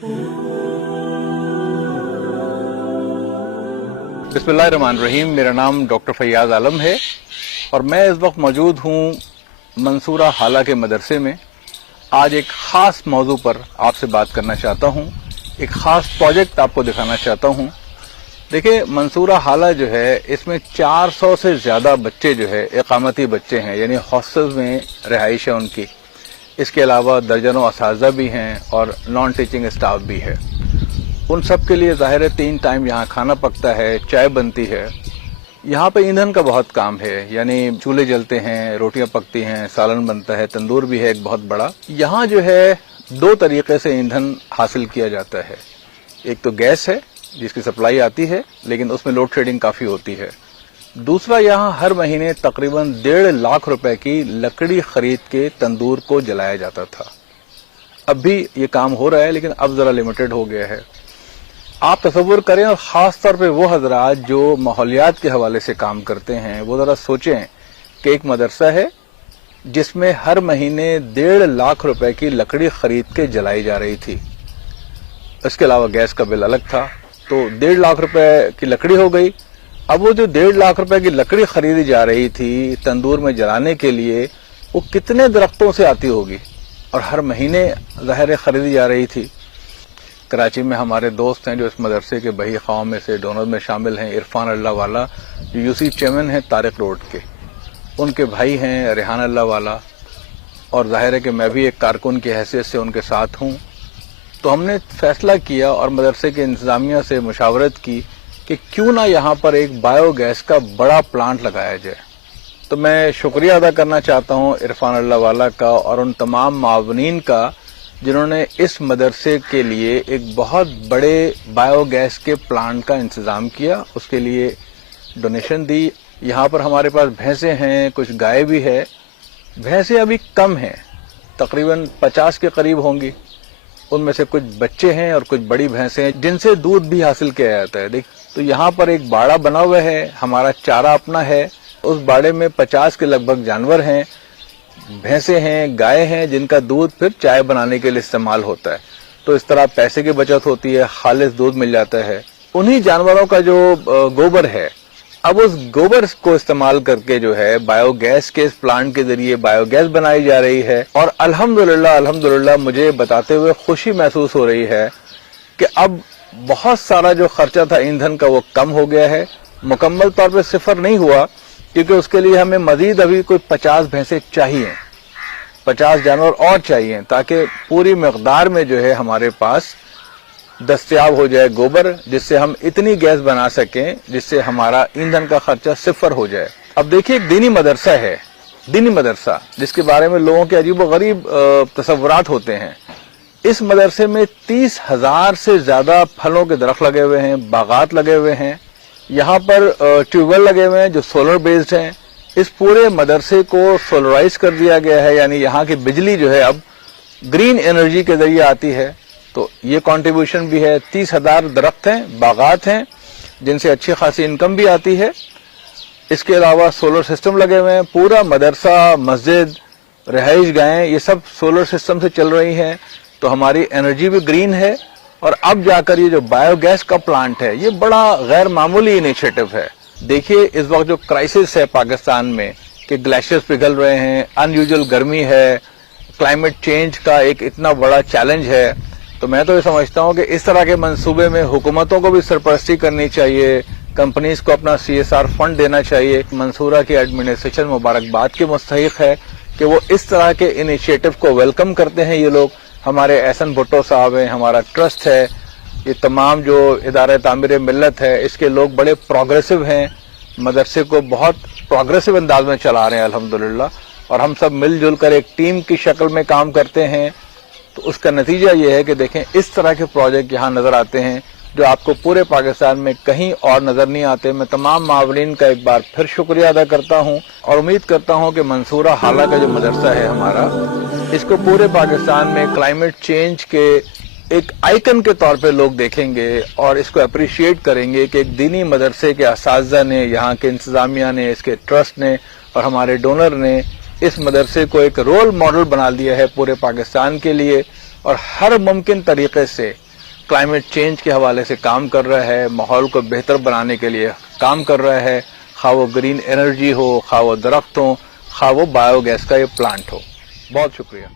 बिस्मिल्लाहिर्रहमानिर्रहीम। मेरा नाम डॉक्टर फैयाज आलम है और मैं इस वक्त मौजूद हूँ मंसूरा हाला के मदरसे में। आज एक ख़ास मौजू पर आपसे बात करना चाहता हूँ, एक ख़ास प्रोजेक्ट आपको दिखाना चाहता हूँ। देखिए, मंसूरा हाला जो है, इसमें 400 से ज़्यादा बच्चे जो है इकामती बच्चे हैं, यानी हॉस्टल में रिहाइश है उनकी। इसके अलावा दर्जनों असातिज़ा भी हैं और नॉन टीचिंग स्टाफ भी है। उन सब के लिए ज़ाहिर है 3 टाइम यहाँ खाना पकता है, चाय बनती है। यहाँ पे ईंधन का बहुत काम है, यानी चूल्हे जलते हैं, रोटियां पकती हैं, सालन बनता है, तंदूर भी है एक बहुत बड़ा। यहाँ जो है 2 तरीके से ईंधन हासिल किया जाता है। एक तो गैस है जिसकी सप्लाई आती है, लेकिन उसमें लोड शेडिंग काफ़ी होती है। दूसरा, यहाँ हर महीने तकरीबन 1.5 लाख रुपए की लकड़ी खरीद के तंदूर को जलाया जाता था। अब भी ये काम हो रहा है, लेकिन अब ज़रा लिमिटेड हो गया है। आप तसव्वुर करें, और ख़ास तौर पे वो हजरात जो माहौलियात के हवाले से काम करते हैं, वो ज़रा सोचें कि एक मदरसा है जिसमें हर महीने 1.5 लाख रुपए की लकड़ी खरीद के जलाई जा रही थी। इसके अलावा गैस का बिल अलग था, तो 1.5 लाख रुपए की लकड़ी हो गई। अब वो जो 1.5 लाख रुपए की लकड़ी खरीदी जा रही थी तंदूर में जलाने के लिए, वो कितने दरख्तों से आती होगी, और हर महीने ज़ाहिर खरीदी जा रही थी। कराची में हमारे दोस्त हैं जो इस मदरसे के बही ख्वाम में से डोनर में शामिल हैं, इरफान अल्लाह वाला जो यूसी चेयरमैन हैं तारिक रोड के, उनके भाई हैं रेहान अल्लाह वाला, और जाहिर है कि मैं भी एक कारकुन की हैसियत से उनके साथ हूँ। तो हमने फैसला किया और मदरसे के इंतजामिया से मुशावरत की कि क्यों ना यहाँ पर एक बायोगैस का बड़ा प्लांट लगाया जाए। तो मैं शुक्रिया अदा करना चाहता हूँ इरफान अल्लाह वाला का और उन तमाम मावनीन का जिन्होंने इस मदरसे के लिए एक बहुत बड़े बायोगैस के प्लांट का इंतज़ाम किया, उसके लिए डोनेशन दी। यहाँ पर हमारे पास भैंसें हैं, कुछ गाय भी है। भैंसें अभी कम हैं, तकरीबन 50 के करीब होंगी। उनमें से कुछ बच्चे हैं और कुछ बड़ी भैंसें हैं जिनसे दूध भी हासिल किया जाता है। देख, तो यहाँ पर एक बाड़ा बना हुआ है, हमारा चारा अपना है। उस बाड़े में 50 के लगभग जानवर हैं, भैंसें हैं, गाय हैं, जिनका दूध फिर चाय बनाने के लिए इस्तेमाल होता है। तो इस तरह पैसे की बचत होती है, खालिस दूध मिल जाता है। उन्हीं जानवरों का जो गोबर है, अब उस गोबर को इस्तेमाल करके जो है बायोगैस के इस प्लांट के जरिए बायोगैस बनाई जा रही है। और अल्हम्दुलिल्लाह मुझे बताते हुए खुशी महसूस हो रही है कि अब बहुत सारा जो खर्चा था ईंधन का वो कम हो गया है। मुकम्मल तौर पर सिफर नहीं हुआ, क्योंकि उसके लिए हमें मजीद अभी कोई 50 भैंसें चाहिए, 50 जानवर और चाहिए, ताकि पूरी मकदार में जो है हमारे पास दस्तयाब हो जाए गोबर, जिससे हम इतनी गैस बना सकें जिससे हमारा ईंधन का खर्चा सिफर हो जाए। अब देखिए, एक दीनी मदरसा है, दीनी मदरसा, जिसके बारे में लोगों के अजीब व गरीब तसव्वुरात होते हैं। इस मदरसे में 30,000 से ज्यादा फलों के दरख्त लगे हुए हैं, बागात लगे हुए हैं। यहाँ पर ट्यूबवेल लगे हुए हैं जो सोलर बेस्ड हैं। इस पूरे मदरसे को सोलराइज कर दिया गया है, यानी यहाँ की बिजली जो है अब ग्रीन एनर्जी के जरिए आती है। तो ये कंट्रीब्यूशन भी है। 30,000 दरख्त हैं, बागात हैं, जिनसे अच्छी खासी इनकम भी आती है। इसके अलावा सोलर सिस्टम लगे हुए हैं। पूरा मदरसा, मस्जिद, रिहाइश गाहें, ये सब सोलर सिस्टम से चल रही हैं। तो हमारी एनर्जी भी ग्रीन है। और अब जाकर ये जो बायोगैस का प्लांट है, ये बड़ा गैर मामूली इनिशिएटिव है। देखिए, इस वक्त जो क्राइसिस है पाकिस्तान में कि ग्लेशियर्स पिघल रहे हैं, अनयूजुअल गर्मी है, क्लाइमेट चेंज का एक इतना बड़ा चैलेंज है, तो मैं तो ये समझता हूँ कि इस तरह के मंसूबे में हुकूमतों को भी सरपरस्ती करनी चाहिए, कंपनीज को अपना CSR फंड देना चाहिए। मंसूरा की एडमिनिस्ट्रेशन मुबारकबाद के मुस्तहिक है कि वो इस तरह के इनिशिएटिव को वेलकम करते हैं। ये लोग, हमारे एहसन भुट्टो साहब हैं, हमारा ट्रस्ट है, ये तमाम जो इदारे तामीर मिल्लत है, इसके लोग बड़े प्रोग्रेसिव हैं, मदरसे को बहुत प्रोग्रेसिव अंदाज में चला रहे हैं अल्हम्दुलिल्लाह। और हम सब मिलजुल कर एक टीम की शक्ल में काम करते हैं। तो उसका नतीजा ये है कि देखें, इस तरह के प्रोजेक्ट यहाँ नजर आते हैं जो आपको पूरे पाकिस्तान में कहीं और नजर नहीं आते। मैं तमाम मावलीन का एक बार फिर शुक्रिया अदा करता हूँ और उम्मीद करता हूँ कि मंसूरा हाला का जो मदरसा है हमारा, इसको पूरे पाकिस्तान में क्लाइमेट चेंज के एक आइकन के तौर पे लोग देखेंगे और इसको अप्रिशिएट करेंगे कि एक दीनी मदरसे के असातिज़ा ने, यहाँ के इंतजामिया ने, इसके ट्रस्ट ने और हमारे डोनर ने इस मदरसे को एक रोल मॉडल बना दिया है पूरे पाकिस्तान के लिए। और हर मुमकिन तरीके से क्लाइमेट चेंज के हवाले से काम कर रहा है, माहौल को बेहतर बनाने के लिए काम कर रहा है, खा वो ग्रीन एनर्जी हो, खा वो दरख्त हो, खा वो बायोगैस का ये प्लांट हो। बहुत शुक्रिया।